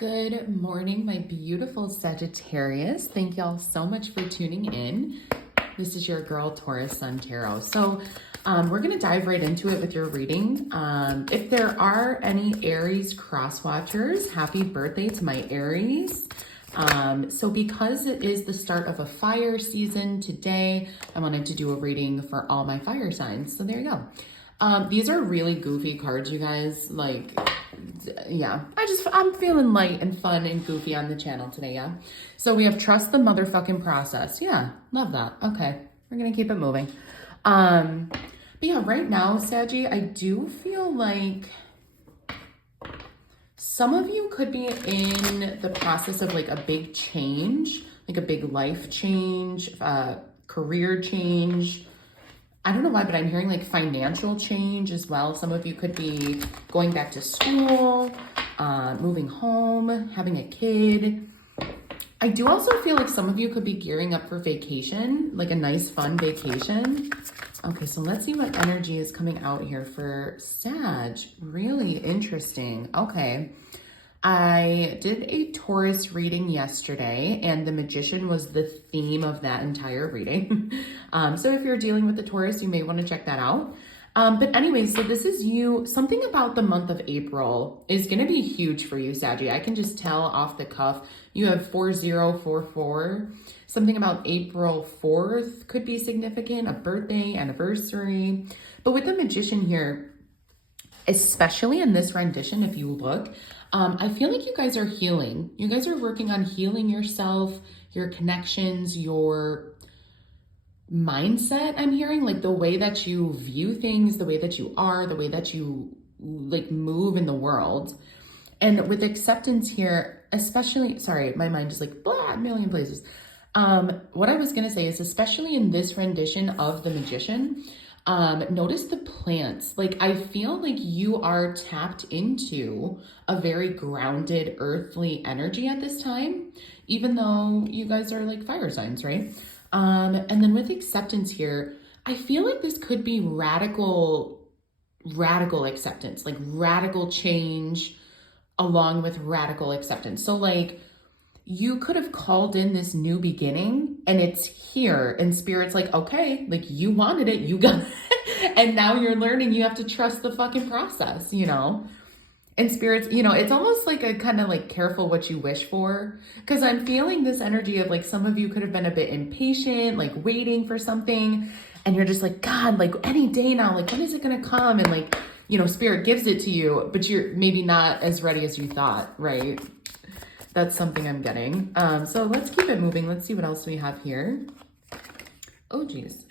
Good morning, my beautiful Sagittarius. Thank y'all so much for tuning in. This is your girl, Taurus Sun Tarot. So we're going to dive right into it with your reading. If there are any Aries cross watchers, happy birthday to my Aries. So because it is the start of a fire season today, I wanted to do a reading for all my fire signs. So there you go. These are really goofy cards, you guys. Like, yeah, I'm feeling light and fun and goofy on the channel today, yeah? So we have trust the motherfucking process. Yeah, love that. Okay, we're gonna keep it moving. But yeah, right now, Saggy, I do feel like some of you could be in the process of like a big change, like a big life change, career change. I don't know why, but I'm hearing like financial change as well. Some of you could be going back to school, moving home, having a kid. I do also feel like some of you could be gearing up for vacation, like a nice fun vacation. Okay, so let's see what energy is coming out here for Sag. Really interesting. Okay. I did a Taurus reading yesterday, and the Magician was the theme of that entire reading. So if you're dealing with the Taurus, you may want to check that out. But anyway, so this is you. Something about the month of April is going to be huge for you, Saggy. I can just tell off the cuff. You have 4044. Something about April 4th could be significant, a birthday, anniversary. But with the Magician here, especially in this rendition, if you look, I feel like you guys are healing. You guys are working on healing yourself, your connections, your mindset. I'm hearing like the way that you view things, the way that you are, the way that you like move in the world. And with acceptance here, especially, sorry, my mind is like blah, a million places. What I was going to say is, especially in this rendition of the Magician, notice the plants. Like, I feel like you are tapped into a very grounded earthly energy at this time, even though you guys are like fire signs, right? And then with acceptance here, I feel like this could be radical acceptance, like radical change along with radical acceptance. So like, you could have called in this new beginning and it's here, and Spirit's like, okay, like you wanted it, you got it. And now you're learning you have to trust the fucking process, you know? And Spirit's, you know, it's almost like a kind of like careful what you wish for. Cause I'm feeling this energy of like, some of you could have been a bit impatient, like waiting for something. And you're just like, God, like any day now, like when is it gonna come? And like, you know, Spirit gives it to you, but you're maybe not as ready as you thought, right? That's something I'm getting. So let's keep it moving. Let's see what else we have here. Oh, geez.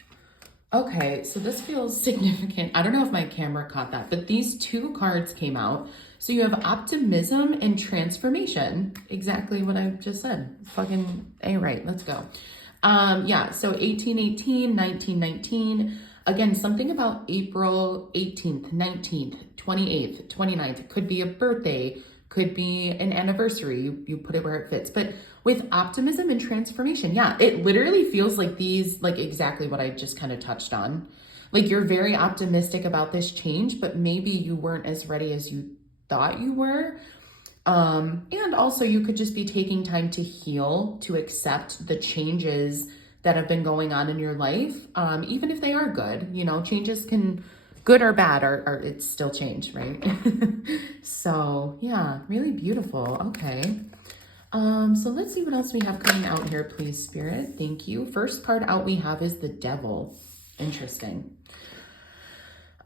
Okay, so this feels significant. I don't know if my camera caught that, but these two cards came out. So you have optimism and transformation. Exactly what I just said. Fucking A right. Let's go. Yeah, so 1818, 1919. Again, something about April 18th, 19th, 28th, 29th. It could be a birthday, could be an anniversary. You put it where it fits. But with optimism and transformation, yeah, it literally feels like these, like exactly what I just kind of touched on. Like you're very optimistic about this change, but maybe you weren't as ready as you thought you were. And also you could just be taking time to heal, to accept the changes that have been going on in your life. Even if they are good, you know, changes can, good or bad, or it's still change, right? So yeah, really beautiful. Okay. So let's see what else we have coming out here, please, Spirit. Thank you. First card out we have is the Devil. Interesting.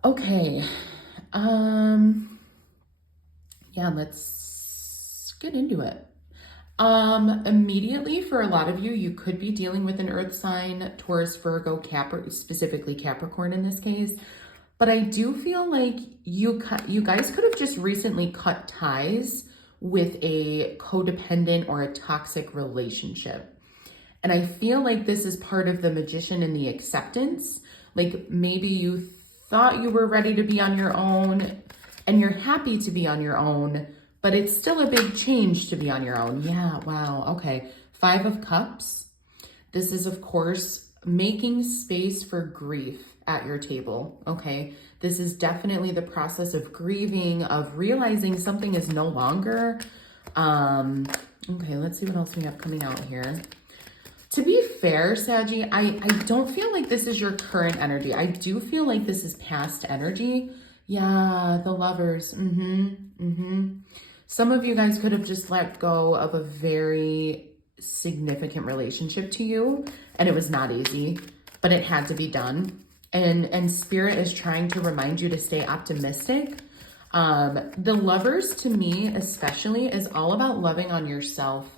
Okay. Yeah, let's get into it. Immediately for a lot of you, you could be dealing with an earth sign, Taurus, Virgo, specifically Capricorn in this case. But I do feel like you guys could have just recently cut ties with a codependent or a toxic relationship. And I feel like this is part of the Magician and the acceptance. Like maybe you thought you were ready to be on your own and you're happy to be on your own, but it's still a big change to be on your own. Yeah, wow, okay. 5 of Cups. This is, of course, making space for grief at your table, okay? This is definitely the process of grieving, of realizing something is no longer Okay, let's see what else we have coming out here. To be fair, Saggy, I don't feel like this is your current energy. I do feel like this is past energy. Yeah, the Lovers. Some of you guys could have just let go of a very significant relationship to you, and it was not easy, but it had to be done. And Spirit is trying to remind you to stay optimistic. The Lovers, to me especially, is all about loving on yourself.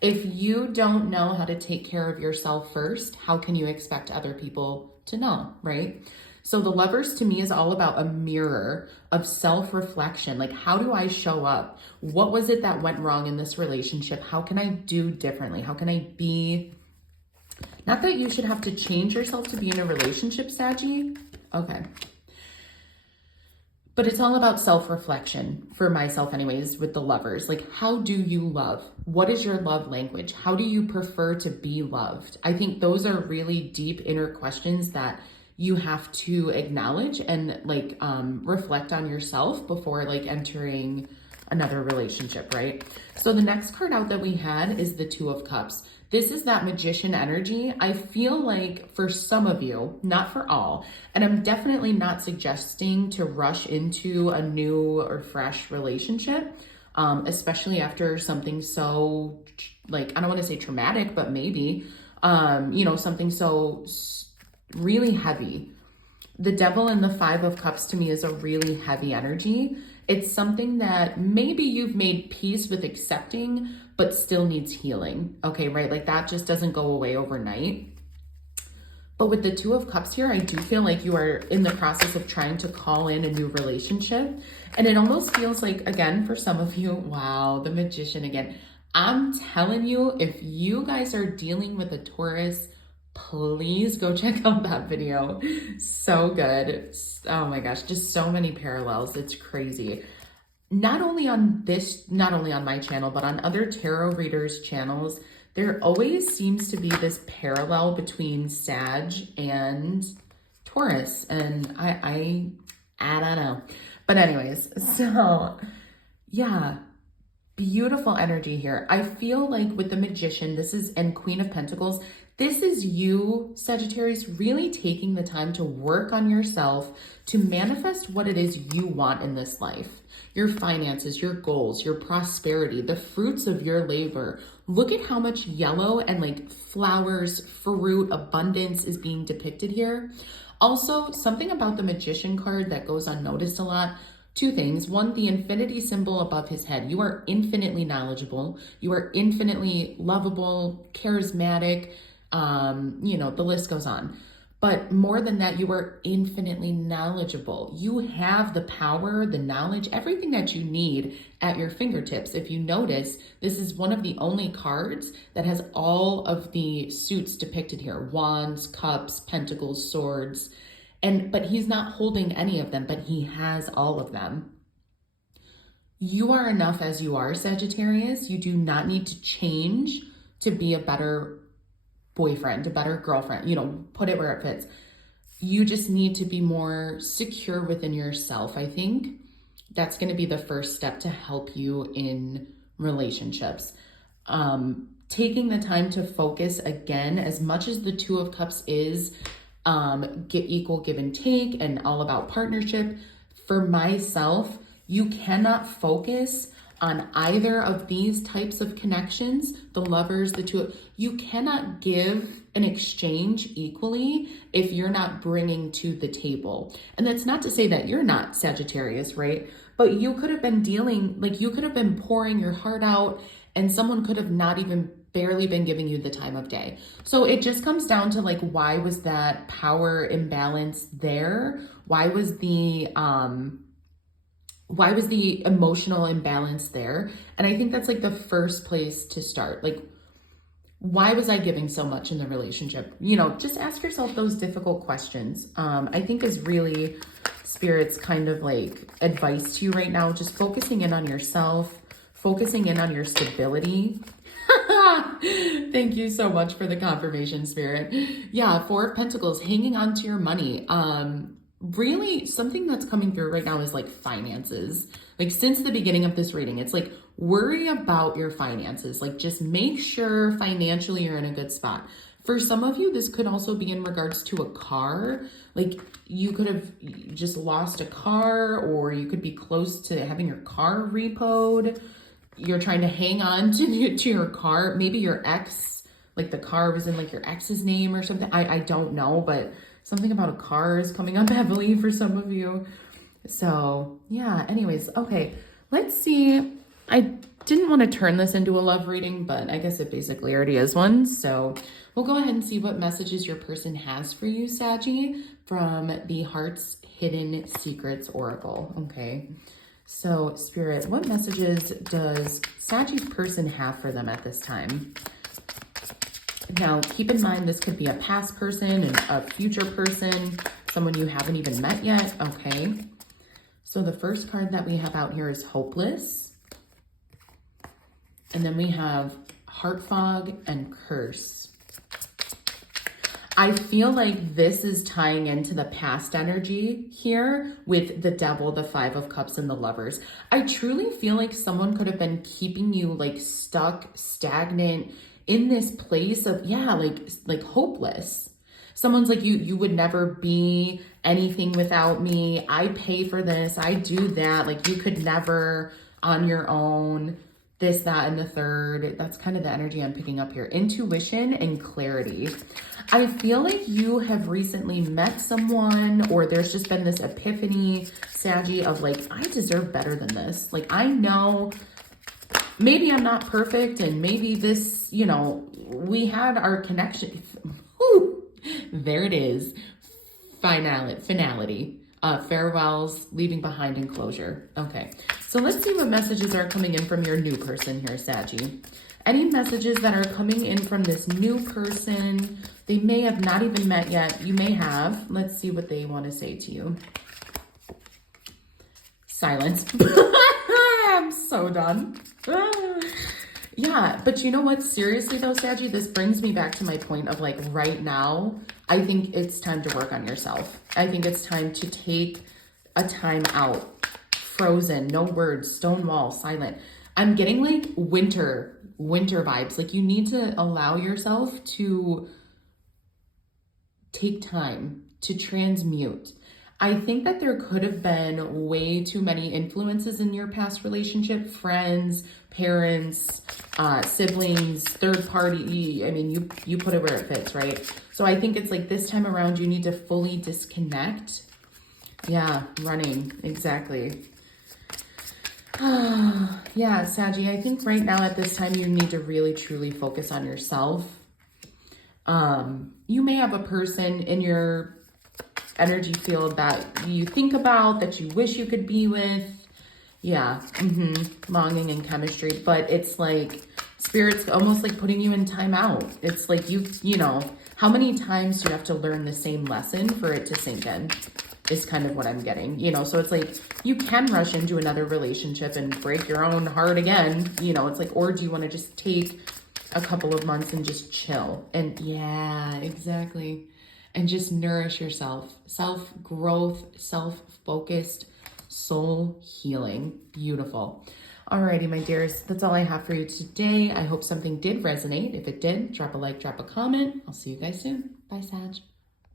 If you don't know how to take care of yourself first, how can you expect other people to know, right? So the Lovers to me is all about a mirror of self-reflection. Like, how do I show up? What was it that went wrong in this relationship? How can I do differently? How can I be? Not that you should have to change yourself to be in a relationship, Saggy. Okay. But it's all about self-reflection for myself anyways with the Lovers. Like, how do you love? What is your love language? How do you prefer to be loved? I think those are really deep inner questions that you have to acknowledge and like reflect on yourself before like entering another relationship, right? So the next card out that we had is the Two of Cups. This is that Magician energy. I feel like for some of you, not for all, and I'm definitely not suggesting to rush into a new or fresh relationship, especially after something so, like, I don't want to say traumatic, but maybe, something so really heavy. The Devil and the Five of Cups to me is a really heavy energy. It's something that maybe you've made peace with accepting, but still needs healing. Okay, right? Like that just doesn't go away overnight. But with the Two of Cups here, I do feel like you are in the process of trying to call in a new relationship. And it almost feels like, again, for some of you, wow, the Magician again. I'm telling you, if you guys are dealing with a Taurus, please go check out that video. So good. Oh my gosh, just so many parallels. It's crazy. Not only on my channel, but on other tarot readers' channels, there always seems to be this parallel between Sag and Taurus. And I don't know. But anyways, so yeah, beautiful energy here. I feel like with the Magician, and Queen of Pentacles, this is you, Sagittarius, really taking the time to work on yourself to manifest what it is you want in this life. Your finances, your goals, your prosperity, the fruits of your labor. Look at how much yellow and like flowers, fruit, abundance is being depicted here. Also, something about the Magician card that goes unnoticed a lot. Two things. One, the infinity symbol above his head. You are infinitely knowledgeable. You are infinitely lovable, charismatic. The list goes on. But more than that, you are infinitely knowledgeable. You have the power, the knowledge, everything that you need at your fingertips. If you notice, this is one of the only cards that has all of the suits depicted here. Wands, cups, pentacles, swords. But he's not holding any of them, but he has all of them. You are enough as you are, Sagittarius. You do not need to change to be a better boyfriend, a better girlfriend, put it where it fits. You just need to be more secure within yourself. I think that's going to be the first step to help you in relationships. Taking the time to focus again, as much as the Two of Cups is get equal give and take and all about partnership. For myself, you cannot focus on either of these types of connections, the Lovers, the Two. You cannot give and exchange equally if you're not bringing to the table. And that's not to say that you're not Sagittarius, right? But you could have been you could have been pouring your heart out and someone could have not even barely been giving you the time of day. So it just comes down to why was that power imbalance there? Why was the emotional imbalance there? And I think that's the first place to start. Why was I giving so much in the relationship? Just ask yourself those difficult questions. I think is really Spirit's kind of advice to you right now, just focusing in on yourself, focusing in on your stability. Thank you so much for the confirmation, Spirit. Yeah, Four of Pentacles, hanging on to your money. Really something that's coming through right now is finances. Since the beginning of this reading, it's worry about your finances. Like just make sure financially you're in a good spot. For some of you, this could also be in regards to a car. Like you could have just lost a car, or you could be close to having your car repoed. You're trying to hang on to your car. Maybe your ex, like the car was in like your ex's name or something. I don't know, but something about a car is coming up heavily for some of you. So yeah, anyways, okay, let's see. I didn't want to turn this into a love reading, but I guess it basically already is one. So we'll go ahead and see what messages your person has for you, Saggy, from the Heart's Hidden Secrets Oracle. Okay, so Spirit, what messages does Saggy's person have for them at this time? Now, keep in mind, this could be a past person and a future person, someone you haven't even met yet. Okay, so the first card that we have out here is Hopeless. And then we have Heart Fog and Curse. I feel like this is tying into the past energy here with the Devil, the Five of Cups, and the Lovers. I truly feel like someone could have been keeping you like stuck, stagnant in this place of, yeah, like hopeless. Someone's like, you would never be anything without me. I pay for this. I do that. Like you could never on your own. This, that, and the third. That's kind of the energy I'm picking up here. Intuition and clarity. I feel like you have recently met someone, or there's just been this epiphany, Saggy, of like, I deserve better than this. Like, I know maybe I'm not perfect, and maybe this, you know, we had our connection. Whew, there it is. Finality. Farewells, leaving behind, and closure. Okay, so let's see what messages are coming in from your new person here, Saggy. Any messages that are coming in from this new person, they may have not even met yet. You may have. Let's see what they want to say to you. Silence. I'm so done. Yeah, but you know what? Seriously though, Saggy, this brings me back to my point of like right now, I think it's time to work on yourself. I think it's time to take a time out. Frozen, no words, stone wall, silent. I'm getting like winter vibes. Like you need to allow yourself to take time to transmute. I think that there could have been way too many influences in your past relationship, friends, parents, siblings, third party. I mean, you put it where it fits, right? So I think it's like this time around, you need to fully disconnect. Yeah, running, exactly. Yeah, Saggy, I think right now at this time, you need to really, truly focus on yourself. You may have a person in your energy field that you think about, that you wish you could be with. Yeah, longing and chemistry, but it's like Spirit's almost like putting you in timeout. It's like you know, how many times do you have to learn the same lesson for it to sink in? Is kind of what I'm getting, you know? So it's like, you can rush into another relationship and break your own heart again, you know? It's like, or do you want to just take a couple of months and just chill? And yeah, exactly. And just nourish yourself. Self-growth, self-focused, soul healing. Beautiful. Alrighty, my dears, that's all I have for you today. I hope something did resonate. If it did, drop a like, drop a comment. I'll see you guys soon. Bye, Sag.